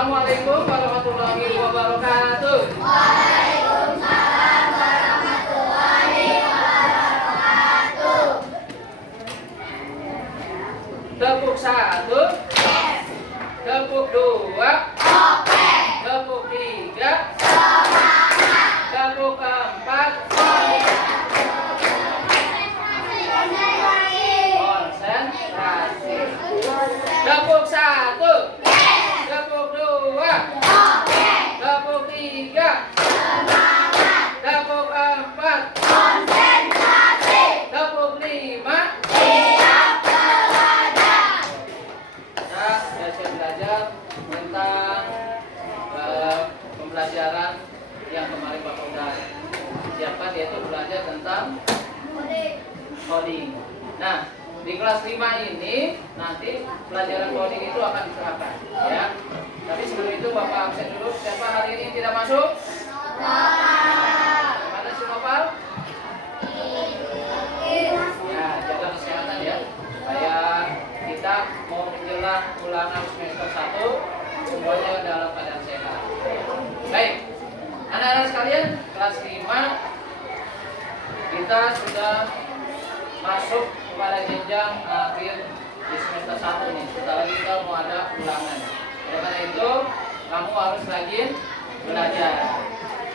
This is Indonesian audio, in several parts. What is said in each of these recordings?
Assalamualaikum warahmatullahi wabarakatuh. Waalaikumsalam warahmatullahi wabarakatuh. Tepuk satu. Yes. Tepuk dua. Oke. Tepuk tiga. Semangat. Tepuk empat. Konsentrasi. Tepuk satu. Yes. Tepuk dua. Oke. Tepuk tiga. Semangat. Tepuk empat. Konsentrasi. Tepuk lima. Siap belajar. Kita biasa belajar tentang pembelajaran yang kemarin Bapak sudah siapkan, yaitu belajar tentang coding. Nah, di kelas 5 ini nanti pelajaran coding itu akan diterapkan, ya. Tapi sebelum itu Bapak absen dulu. Siapa hari ini tidak masuk? Mana si Nopal? Ya, jaga kesehatan ya, supaya kita mau menjelang ulangan semester 1 semuanya dalam keadaan sehat. Baik, anak-anak sekalian, kelas 5 kita sudah masuk pada jenjang akhir di semester 1 ini. Sebentar lagi kita mau ada ulangan. Oleh karena itu, kamu harus rajin belajar.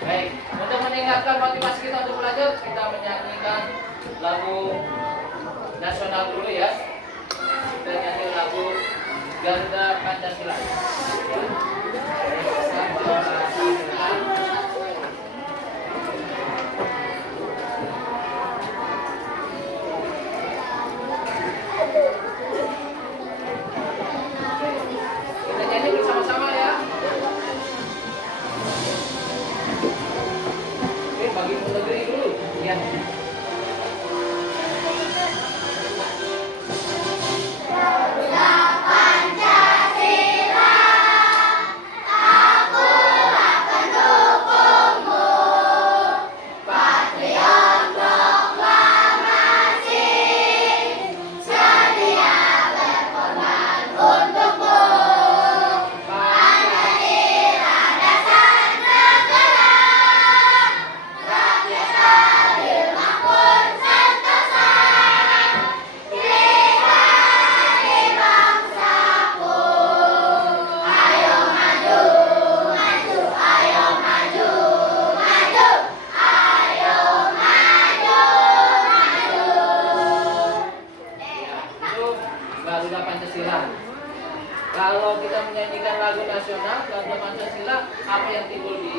Baik, untuk meningkatkan motivasi kita untuk belajar, kita menyanyikan lagu nasional dulu ya. Kita nyanyi lagu Garuda Pancasila. Kita nyanyi bersama-sama ya. Oke, bagi negeri dulu ya. Garuda Pancasila, akulah pendukungmu. Patriot proklamasi, sedia berkorban untukmu. Pancasila dasar negara, rakyat adil makmur sentosa. Dirgantara bangsaku, ayo maju, maju, ayo maju, maju, ayo maju, maju. Ya, itu Garuda Pancasila. Kalau kita menyanyikan lagu nasional Garuda Pancasila, apa yang timbul di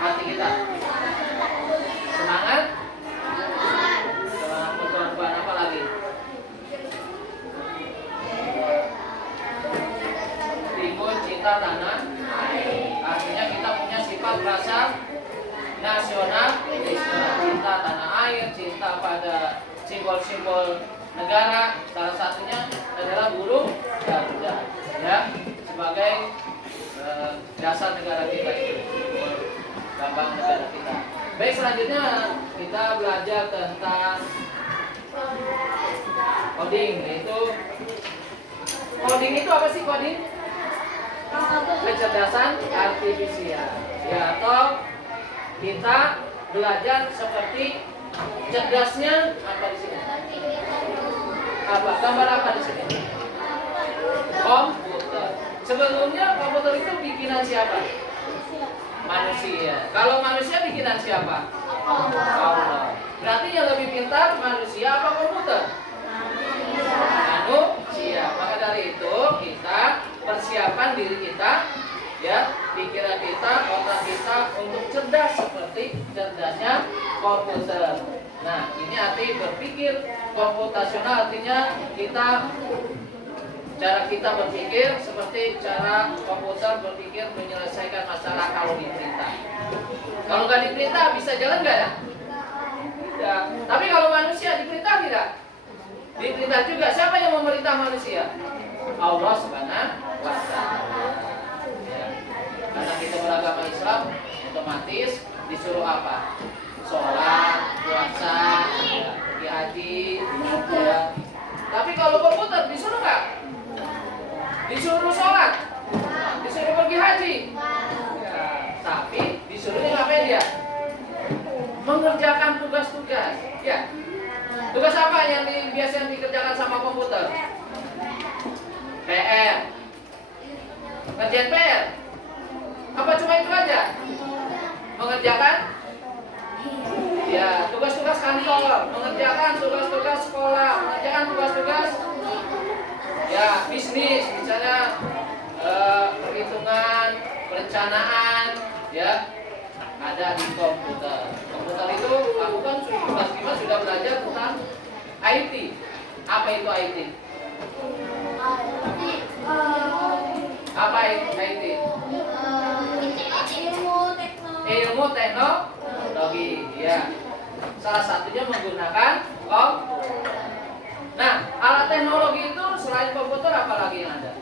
hati kita? Semangat? Semangat berkorban, apa lagi? Timbul cinta tanah. Artinya kita punya sifat rasa nasional, cinta tanah air, cinta pada simbol-simbol negara. Salah satunya adalah burung Garuda, ya, sebagai dasar negara kita itu, simbol lambang negara kita. Baik, selanjutnya kita belajar tentang coding, yaitu coding itu apa sih coding? Kecerdasan artifisial, ya, atau kita belajar seperti cerdasnya apa di sini? Apa gambar apa di sini? Komputer. Sebelumnya komputer itu bikinan siapa? Manusia. Kalau manusia bikinan siapa? Allah. Berarti yang lebih pintar manusia apa komputer? Manusia. Maka dari itu kita persiapkan diri kita, ya, pikiran kita, otak kita untuk cerdas seperti cerdasnya komputer. Nah, ini arti berpikir komputasional, artinya cara kita berpikir seperti cara komputer berpikir menyelesaikan masalah kalau diperintah. Kalau nggak diperintah bisa jalan nggak ya? Tidak. Tapi kalau manusia diperintah tidak? Diperintah juga. Siapa yang memerintah manusia? Allah Subhanahu wa Ta'ala. Ya. Karena kita beragama Islam, otomatis disuruh apa? Sholat, puasa, ya, pergi haji, ya. Tapi kalau komputer disuruh nggak? Disuruh sholat. ngaji. Ya, tapi disuruhnya ngapain dia? Mengerjakan tugas-tugas. Ya. Tugas apa yang biasanya dikerjakan sama komputer? PR. Kerjaan PR. Apa cuma itu aja? Mengerjakan ya tugas-tugas kantor, mengerjakan tugas-tugas sekolah, mengerjakan tugas-tugas ya bisnis, misalnya perhitungan, perencanaan, ya ada di komputer. Komputer itu aku kan kelas 5 sudah belajar tentang IT. Apa itu IT? Apa IT? Ilmu teknologi, ya. Salah satunya menggunakan komputer. Nah, alat teknologi itu selain komputer apa lagi yang ada?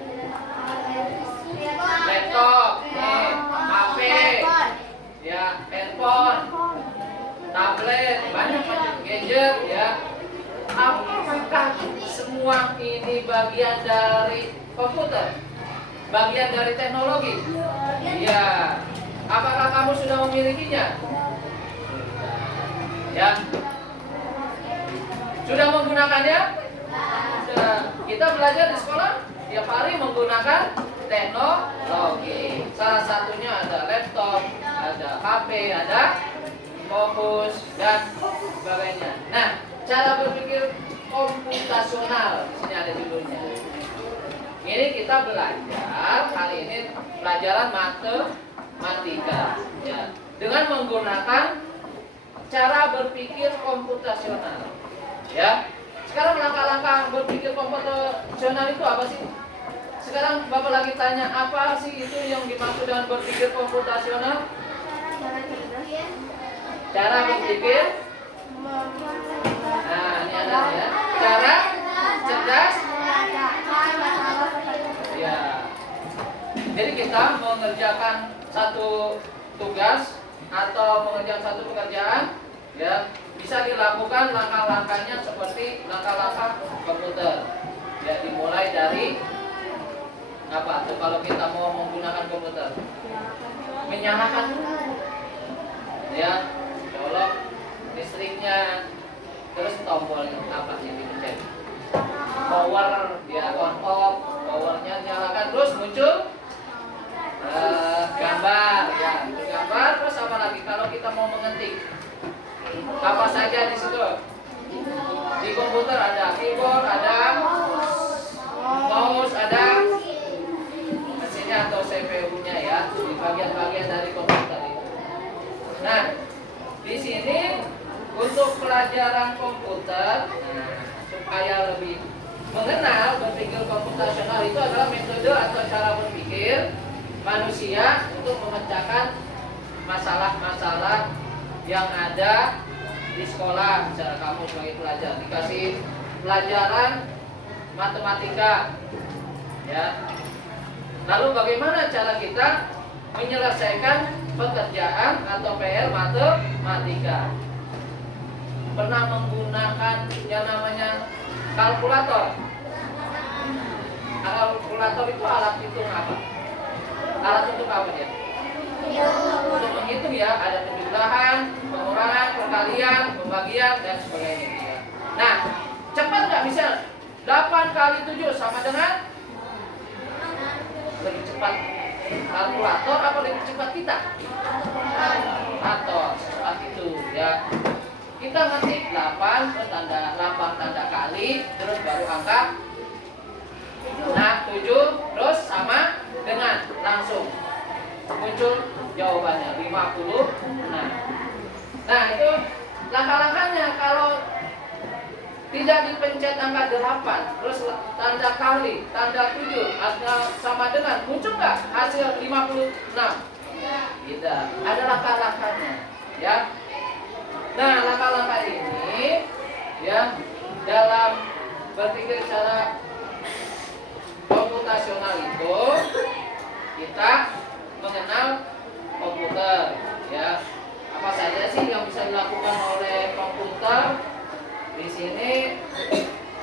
Laptop, HP, ya, handphone, tablet, banyak macam gadget, ya. Apakah semua ini bagian dari komputer? Bagian dari teknologi? Ya. Apakah kamu sudah memilikinya? Ya. Sudah menggunakannya? Sudah. Kita belajar di sekolah tiap hari menggunakan teknologi. Salah satunya ada laptop, ada HP, ada fokus dan sebagainya. Nah, cara berpikir komputasional, di sini ada judulnya. Ini kita belajar kali ini pelajaran matematika, ya, dengan menggunakan cara berpikir komputasional. Ya, sekarang langkah-langkah berpikir komputasional itu apa sih? Sekarang Bapak lagi tanya apa sih itu yang dimaksud dengan berpikir komputasional? Cara berpikir. Nah, ini ada ya. Cara cerdas. Ya. Jadi kita mengerjakan satu tugas atau mengerjakan satu pekerjaan, ya, bisa dilakukan langkah-langkahnya seperti langkah-langkah komputer. Ya, dimulai dari apa? Kalau kita mau menggunakan komputer, menyalakan, ya, colok listriknya, terus tombolnya apa yang dipencet, power, dia on off, powernya nyalakan, terus muncul gambar, ya, gambar. Terus apa lagi? Kalau kita mau mengetik, apa saja di situ? Di komputer ada keyboard, ada mouse, ada mesinnya atau CPU-nya, ya, di bagian-bagian dari komputer itu. Nah, di sini untuk pelajaran komputer, supaya lebih mengenal berpikir komputasional itu adalah metode atau cara berpikir manusia untuk memecahkan masalah-masalah yang ada di sekolah. Misalnya kamu sebagai pelajar dikasih pelajaran matematika, ya. Lalu bagaimana cara kita menyelesaikan pekerjaan atau PR matematika? Pernah menggunakan yang namanya kalkulator? Kalkulator itu alat hitung apa? Alat untuk apa dia? Untuk menghitung, ya, ada penjumlahan, pengurangan, perkalian, pembagian, dan sebagainya. Nah, cepat nggak? Misal 8 kali 7 sama dengan, lebih cepat kalkulator apa lebih cepat kita? Kalkulator, cepat itu, ya. Kita ngetik 8 terus tanda 8 tanda kali, terus baru angka. Nah, 7 terus sama dengan, langsung muncul jawabannya 50. Nah, itu langkah-langkahnya. Kalau tidak dipencet angka 8 terus tanda kali, tanda 7 ada sama dengan, muncul nggak hasil 56? Tidak. Ada langkah-langkahnya, ya. Nah, langkah-langkah ini, ya, dalam berpikir secara komputasional itu kita mengenal komputer, ya. Apa saja sih yang bisa dilakukan oleh komputer? Di sini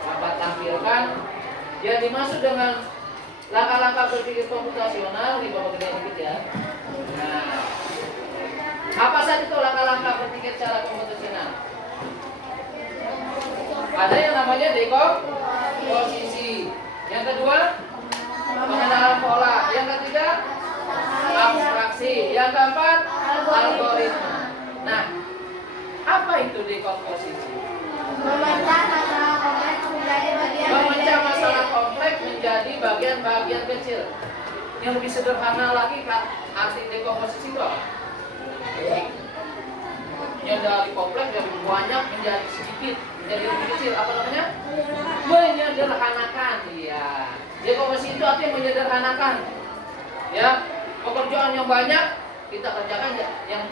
Bapak tampilkan yang dimaksud dengan langkah-langkah berpikir komputasional di bawah gede dikit ya. Nah, apa saja itu langkah-langkah berpikir secara komputasional? Ada yang namanya dekomposisi. Yang kedua, pengenalan pola. Yang ketiga, abstraksi. Yang keempat, algoritma. Nah, apa itu dekomposisi? Memecah masalah kompleks menjadi bagian Memecah masalah kompleks menjadi bagian-bagian kecil. Yang lebih sederhana lagi, arti dekomposisi itu apa? Yang dari kompleks dari banyak menjadi sedikit, menjadi lebih kecil. Apa namanya? Menyederhanakan. Iya. Dekomposisi itu artinya menyederhanakan. Ya, pekerjaan yang banyak kita kerjakan yang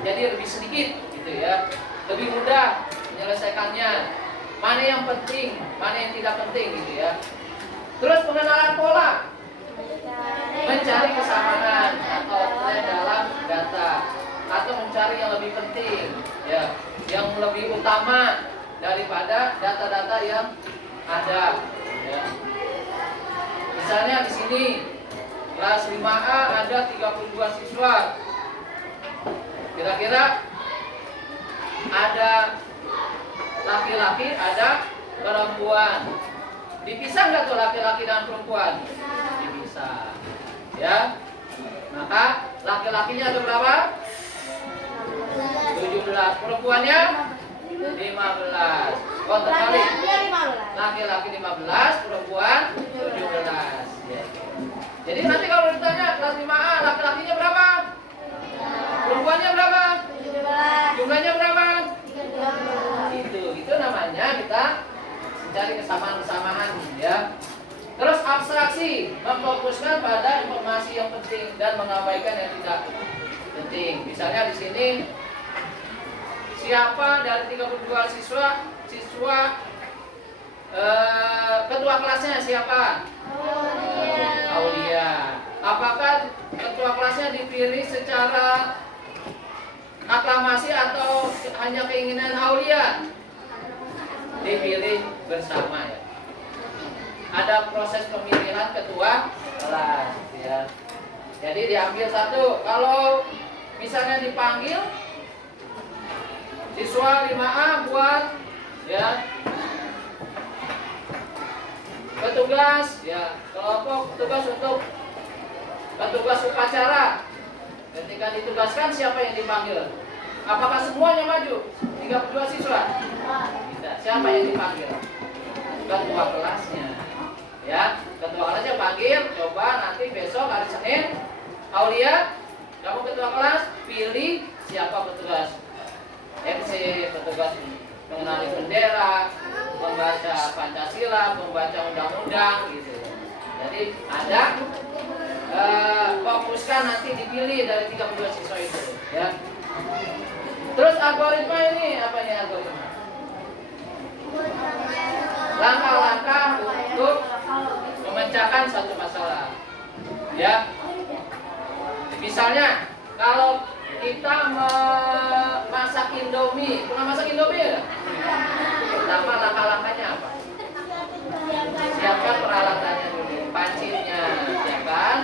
jadi lebih sedikit, gitu ya. Lebih mudah menyelesaikannya. Mana yang penting, mana yang tidak penting, gitu ya. Terus pengenalan pola, mencari kesamaan atau tren dalam data, atau mencari yang lebih penting, ya, yang lebih utama daripada data-data yang ada. Ya. Misalnya di sini kelas 5A ada 32 siswa. Kira-kira ada laki-laki, ada perempuan. Dipisah nggak tuh laki-laki dan perempuan? Dipisah. Ya. Maka laki-lakinya ada berapa? 17. Perempuannya 15. Oh, terbalik. Laki-laki 15, perempuan 17. Ya. Jadi nanti kalau ditanya kelas 5A, laki-lakinya berapa? Perempuannya berapa? Jumlahnya berapa? Itu namanya kita mencari kesamaan-kesamaan, ya. Terus abstraksi, memfokuskan pada informasi yang penting dan mengabaikan yang tidak penting. Misalnya di sini siapa dari 32 siswa ketua kelasnya siapa? Aulia. Apakah ketua kelasnya dipilih secara aklamasi atau hanya keinginan Aulia? Dipilih bersama, ya. Ada proses pemilihan ketua kelas, ya. Jadi diambil satu. Kalau misalnya dipanggil siswa 5A buat, ya, petugas, ya, kelompok petugas untuk petugas upacara. Ketika ditugaskan siapa yang dipanggil? Apakah semuanya maju? 32 siswa? Tidak. Siapa yang dipanggil? Ketua kelasnya. Ya, ketua kelasnya panggil, coba nanti besok hari Senin, Aulia, kamu ketua kelas, pilih siapa petugas MC, petugas mengenali bendera, membaca Pancasila, membaca undang-undang, gitu. Jadi ada fokuskan nanti dipilih dari 32 siswa itu, ya. Terus algoritma ini apa nih algoritma? Langkah-langkah untuk memecahkan satu masalah, ya. Misalnya kalau kita memasak Indomie, pernah masak Indomie ya? Pertama langkah-langkahnya apa? Siapkan peralatannya dulu, pancinya siapkan,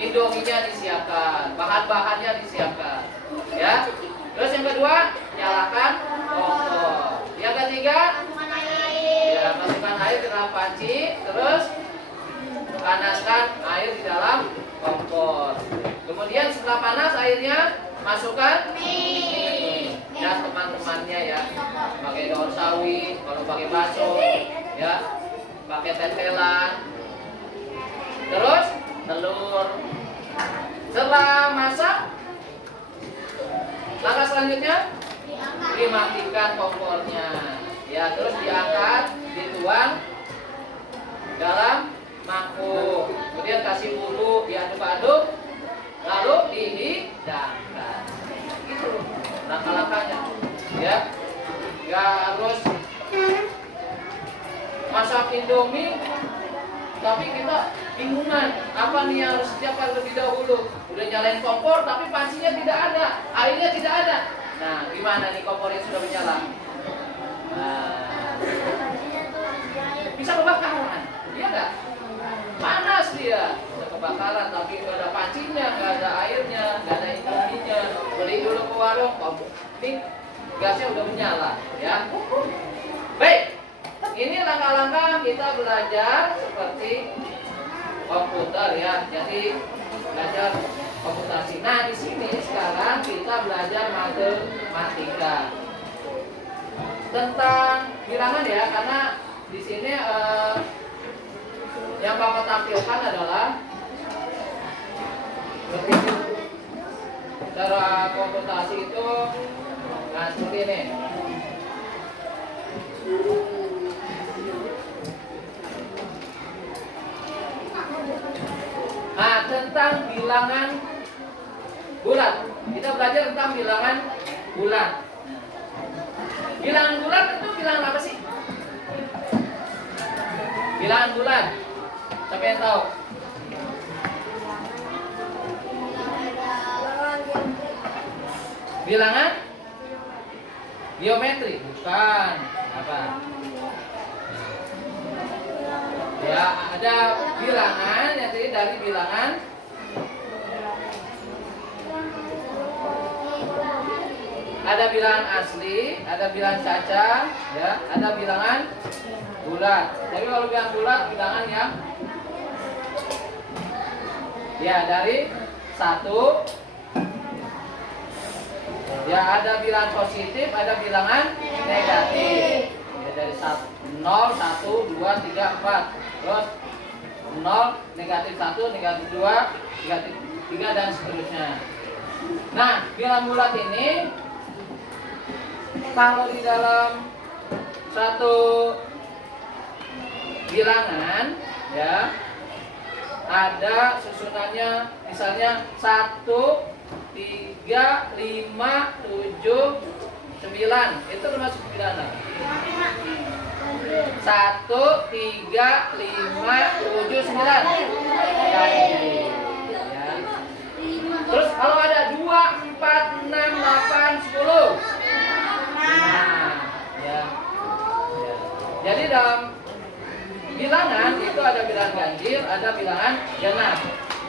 Indominya disiapkan, bahan-bahannya disiapkan, ya. Terus yang kedua, nyalakan kompor. Yang ketiga, ya, masukkan air ke dalam panci, terus panaskan air di dalam kompor. Kemudian setelah panas airnya, masukkan mie dan teman-temannya, ya. Pakai daun sawi, kalau pakai bakso, ya, pakai tetelan. Terus telur. Setelah masak, langkah selanjutnya dimatikan kompornya, ya. Terus diangkat, dituang dalam mangkuk, kemudian kasih bumbu, diaduk-aduk, lalu dihidangkan. Itu langkah-langkahnya, ya. Gak harus masak Indomie tapi kita bingungan apa nih yang harus siapkan lebih dahulu. Udah nyalain kompor tapi pancinya tidak ada, airnya tidak ada. Nah, gimana nih kompornya sudah menyala? Nah, bisa kebakaran, iya nggak? Panas dia. kebakaran, tapi nggak ada pancinya, nggak ada airnya, nggak ada indominya. Beli dulu ke warung, ini gasnya udah menyala, ya. Baik, ini langkah-langkah kita belajar seperti komputer, ya. Jadi belajar komputasi. Nah, di sini sekarang kita belajar matematika tentang bilangan, ya, karena di sini yang Bapak tampilkan adalah berpikir cara komputasi itu, nah seperti ini. Nah, tentang bilangan bulat. Kita belajar tentang bilangan bulat. Bilangan bulat itu bilangan apa sih? Bilangan bulat. Siapa yang tahu? Bilangan geometri, bukan. Apa? Ya, ada bilangan, jadi dari bilangan ada bilangan asli, ada bilangan cacat, ya, ada bilangan bulat. Jadi kalau bilangan bulat, bilangan yang ya dari 1, ya ada bilangan positif, ada bilangan negatif. Ya dari 0, 1, 2, 3, 4. Terus 0, negatif 1, negatif 2, negatif 3 dan seterusnya. Nah, bilangan bulat ini kalau di dalam satu bilangan, ya, ada susunannya, misalnya 1, 3, 5, 7, 9. Itu termasuk bilangan. 1, 3, 5, 7, 9. Ya. Terus kalau ada 2, 4, 6, 8, 10. Nah, ya. Jadi dalam bilangan itu ada bilangan ganjil, ada bilangan genap.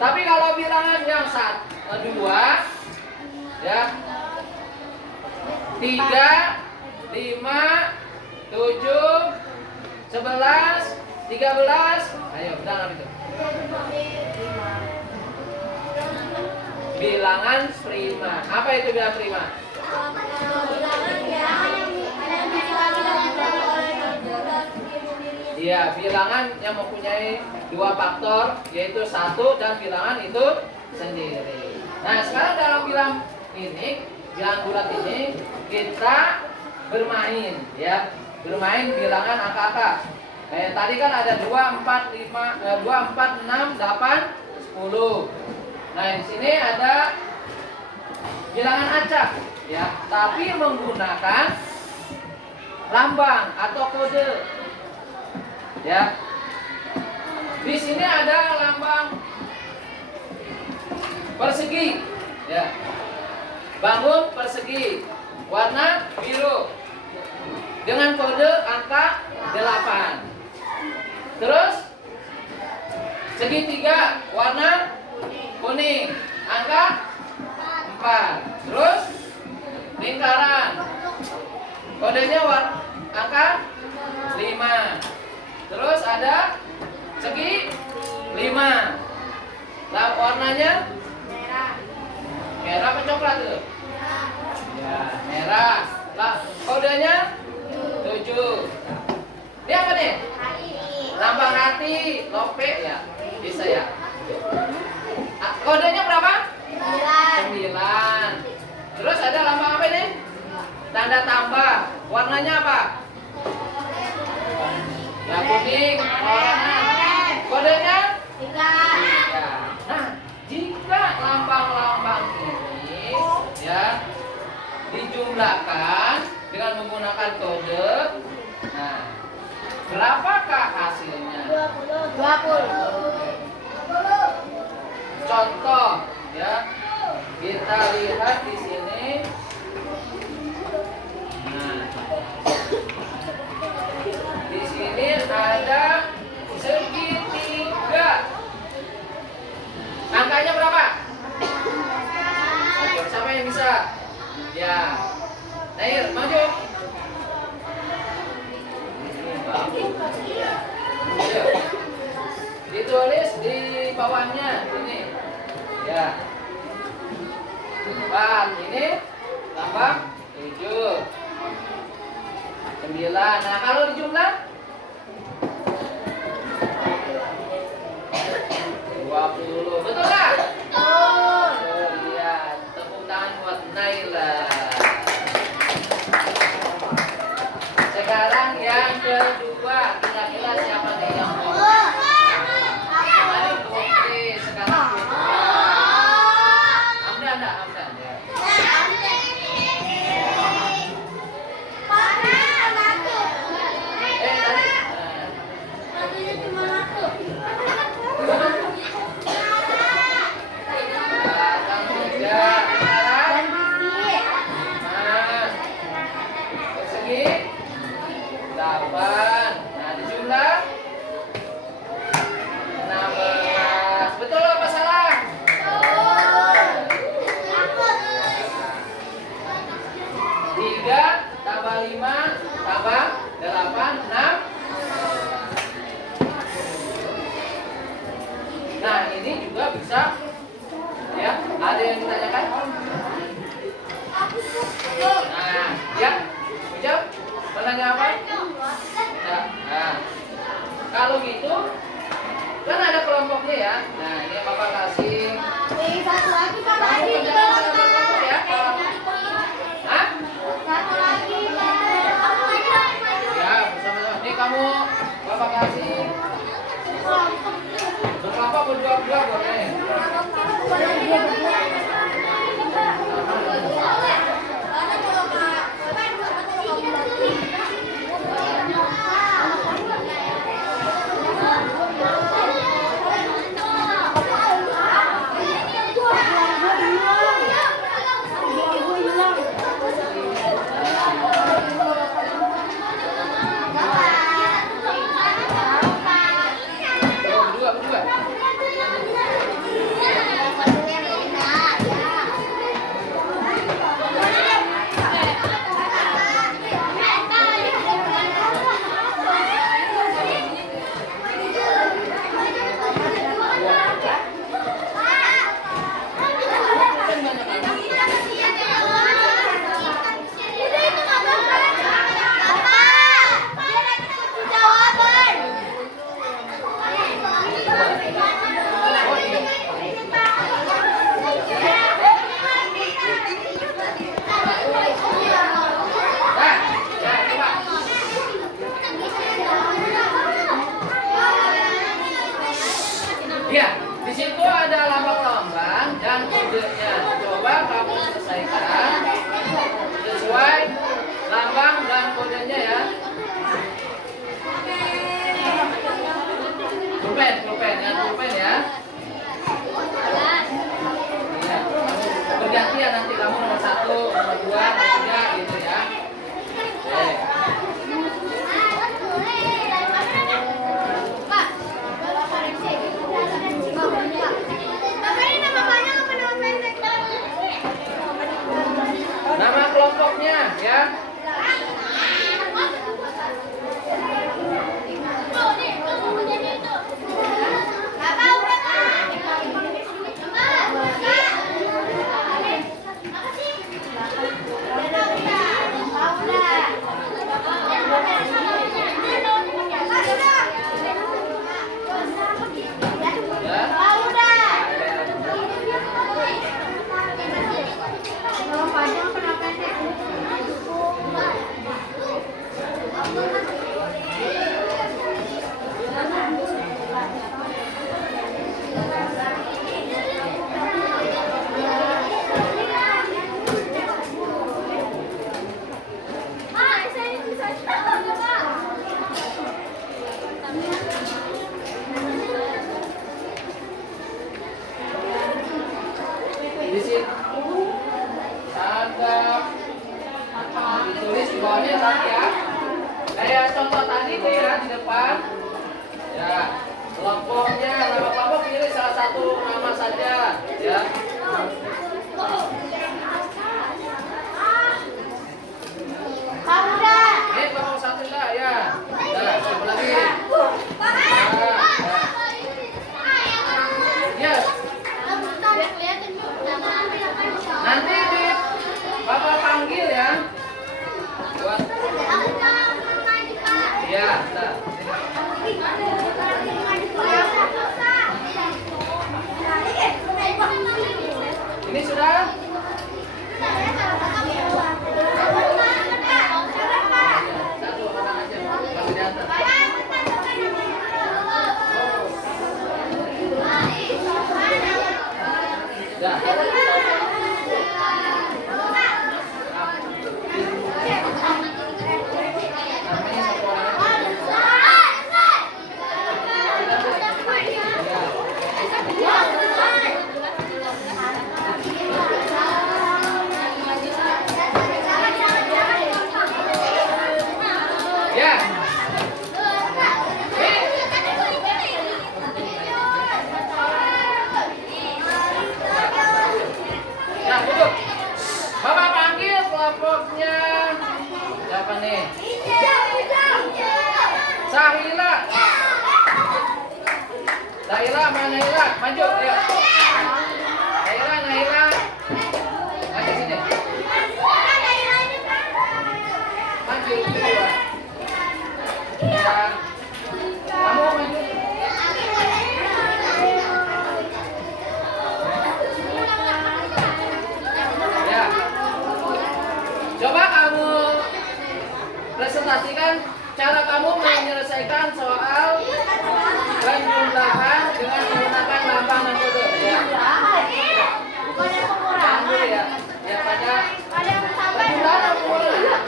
Tapi kalau bilangan yang 2, ya, 3, 5, 7, 11, 13. Ayo, bilangan itu. Bilangan prima. Apa itu bilangan prima? Iya, bilangan yang mempunyai 2 faktor, yaitu 1 dan bilangan itu sendiri. Nah, sekarang dalam bilangan ini, bilangan bulat ini, kita bermain, ya, bermain bilangan angka-angka. Tadi kan ada 2, 4, 6, 8, 10. Nah, di sini ada bilangan acak, ya, tapi menggunakan lambang atau kode. Ya, di sini ada lambang persegi, ya, bangun persegi, warna biru, dengan kode angka 8. Terus segitiga, warna kuning, angka 4. Terus lingkaran, kodenya angka 5. Terus ada segi 5. Nah, warnanya merah apa coklat itu? Ya, merah. Lah, kodenya 7. Ini apa nih? Lambang hati, lope, ya. Bisa ya. Kodenya berapa? 9. Terus ada lambang apa ini? Tanda tambah. Warnanya apa? Ya, kuning, warna. Kodenya 3. Nah, jika lambang-lambang ini, ya, dijumlahkan dengan menggunakan kode, nah, berapakah hasilnya? 20. Contoh, ya, kita lihat di sini. Nah, di sini ada segitiga. ditulis di bawahnya ini. Ya. 4 ini tambah 7. 9. Nah, kalau dijumlah 20. Betul nggak? Betul. Iya. Tepuk tangan buat Naila. Sekarang yang kedua, kira-kira siapa nih yang mau? Tadi Putri, sekarang Putra. Amdan ya. Tadi. Kamu ya, sekarang. Nah, persegi 8. Nah, dijumlah 16. Betul apa salah? 3 tambah 5 tambah 8, 6. Nah, ini juga bisa. Ya, ada yang ditanyakan? Nah, ya. Ujab, bertanya apa? Nah, kalau gitu kan ada kelompoknya ya. Nah, ini Bapak kasih. Satu lagi Pak. Kamu kerjakan sama kelompok ya. Hah? Satu lagi Pak. Ya, bersama-sama. Ini kamu Bapak kasih. Berkelompok berdua-dua boleh. Ya, di situ ada lambang-lambang dan kodenya. Coba kamu selesaikan sesuai lambang dan kodenya ya. Pulpen ya. Ya. Bergantian nanti kamu nomor 1, nomor 2, nomor 3 gitu ya. Oke. Nama kelompoknya ya. Di situ ada ditulis di bawahnya tadi ya. Kayak contoh tadi nih ya di depan. Ya, kelompoknya nama kelompok pilih salah satu nama saja ya. Ini kelompok 1 enggak ya? Nah, siapa lagi? Nah, maju, ayo. Naila. Maju sini. Maju, dua. Ya. Kamu maju. Ya. Coba kamu presentasikan cara kamu menyelesaikan soal penjumlahan dengan menggunakan lambang dan kode. Ya. Bukannya Kamu pengurangan. ya. Ya pada Ada yang tambah. penjumlahan dan pengurangan.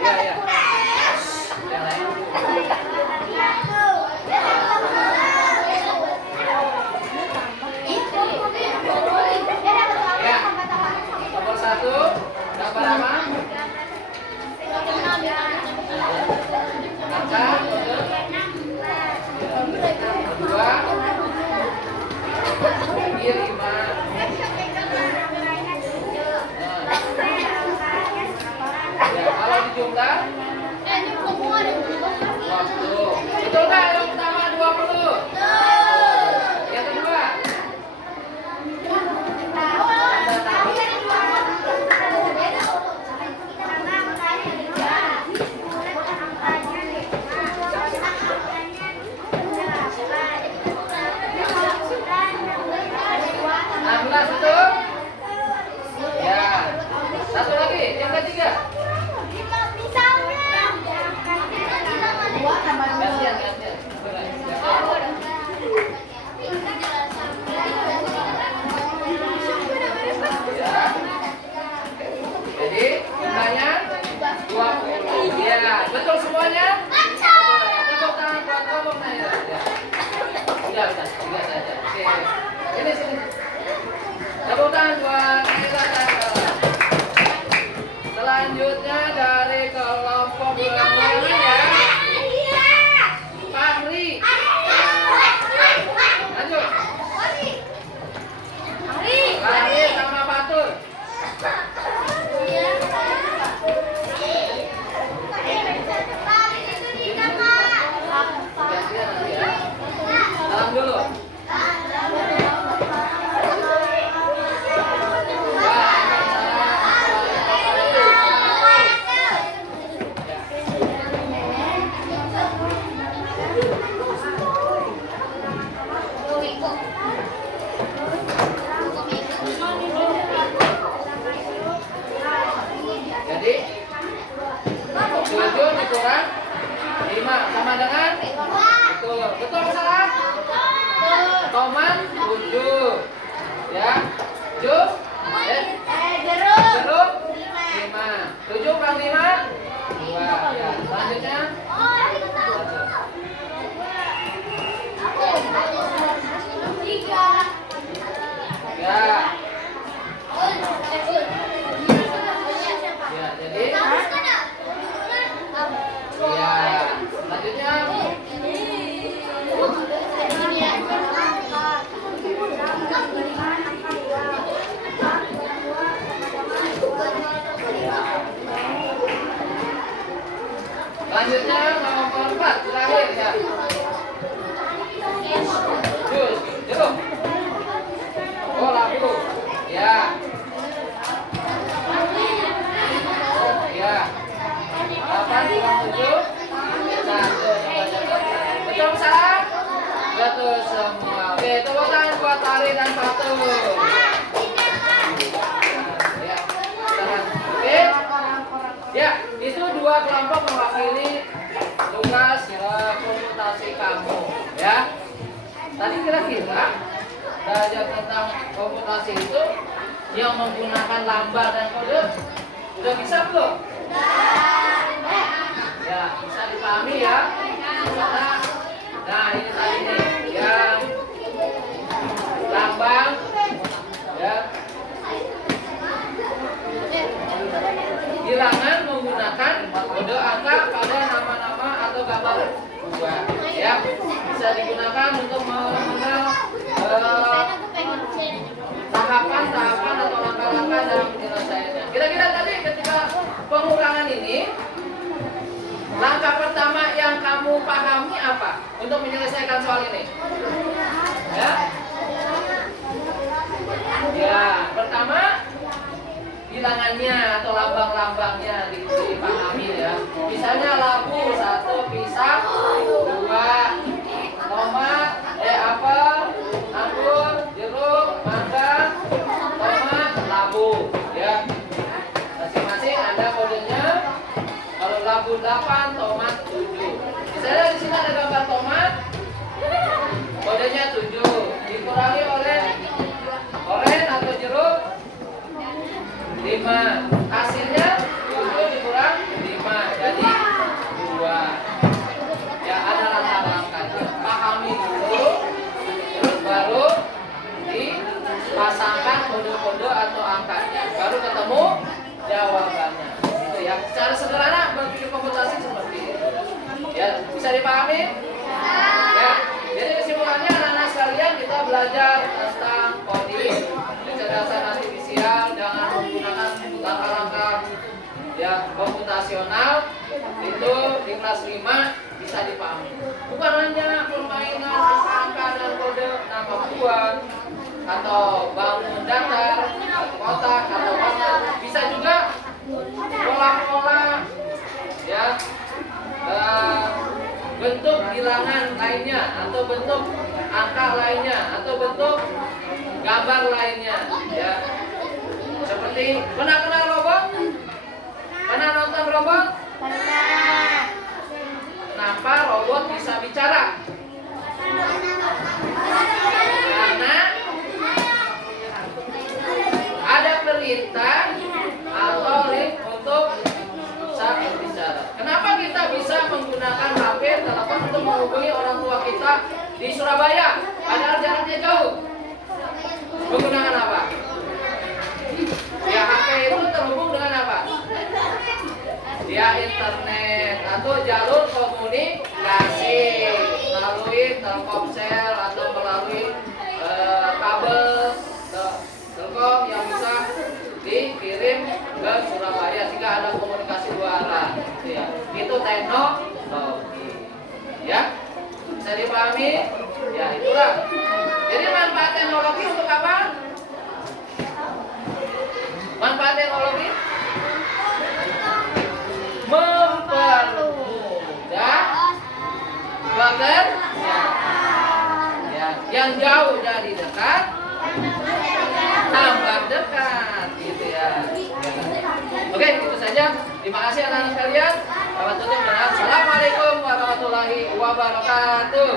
Ya ya. Yang lain. Ya. Nomor 1 dapat nama. Angka kode. Kedua. Ini 5. Ya, kalau dijumlah 20. Betul nggak yang pertama 20? Yang kedua? Betul? Ya. Satu lagi, yang ketiga. Gantian. Ya. Jadi, jumlahnya 20. Ya, betul semuanya? Tepuk tangan buat ngomong Naila. Ya. Udah saja. Oke. Sini. Tepuk tangan buat Naila. Selanjutnya dari kelompok ulang-ulangan ya. Fahri. Lanjut. Fahri sama Fatur. Gantian nanti ya. Salam dulu. Jadi 7 dikurang 5 sama dengan betul salah? Koma 7 ya. 7 jeruk 5. 7 kurang 5 2 ya. Selanjutnya ya. Ya, jadi ya. Selanjutnya Selanjutnya nomor 4 terakhir ya. Jus, jeruk. Bola bulu. Ya. Ya. 8 kurang 7 1. Betul salah? Betul semua. Oke, tepuk tangan buat Tari dan Fatur. Ya. Oke. Ya, itu dua kelompok mewakili tugas komputasi kamu, ya. Tadi kira-kira belajar tentang komputasi itu yang menggunakan lambar dan kode udah bisa belum? Ya, bisa dipahami ya. Nah, ini tadi nih yang lambang, ya. Bilangan menggunakan kode angka pada nama-nama atau gambar buah, ya. Bisa digunakan untuk mengenal tahapan-tahapan atau langkah-langkah dalam penyelesaiannya. Kira-kira tadi ketika pengulangan ini, langkah pertama yang kamu pahami apa untuk menyelesaikan soal ini? Ya. 5. Hasilnya 7 dikurang 5 jadi 2. Ya, ada latar belakangnya. Pahami dulu, terus baru dipasangkan kode-kode atau angkanya, baru ketemu jawabannya. Itu ya. Secara sederhana berpikir komputasi seperti itu. Ya, bisa dipahami? Ya. Jadi kesimpulannya anak-anak sekalian, kita belajar tentang coding, kecerdasan artifisial dengan menggunakan langkah-langkah ya komputasional itu di kelas 5 bisa dipahami. Bukan hanya permainan angka dan kode nama buah atau bangun datar, kotak atau warna, bisa juga pola-pola ya bentuk bilangan lainnya atau bentuk angka lainnya atau bentuk gambar lainnya ya. Seperti pernah kenal robot? Pernah nonton robot? Pernah. Kenapa robot bisa bicara? Karena ada perintah atau link untuk bisa berbicara. Kenapa kita bisa menggunakan HP, telepon untuk menghubungi orang tua kita di Surabaya, padahal jaraknya jauh? Menggunakan apa? Ya, HP itu terhubung dengan apa? Ya, internet atau jalur komunikasi melalui Telkomsel atau melalui kabel Telkom yang bisa dikirim ke Surabaya sehingga ada komunikasi dua arah. Ya. Itu teknologi. Ya, bisa dipahami? Ya, itulah. Jadi manfaat teknologi untuk apa? Manfaat teknologi mempermudah pekerjaan. Ya, yang jauh jadi dekat, tambah dekat, gitu ya. Oke, itu saja. Terima kasih anak-anak sekalian. Selamat tutup dengan Assalamualaikum warahmatullahi wabarakatuh.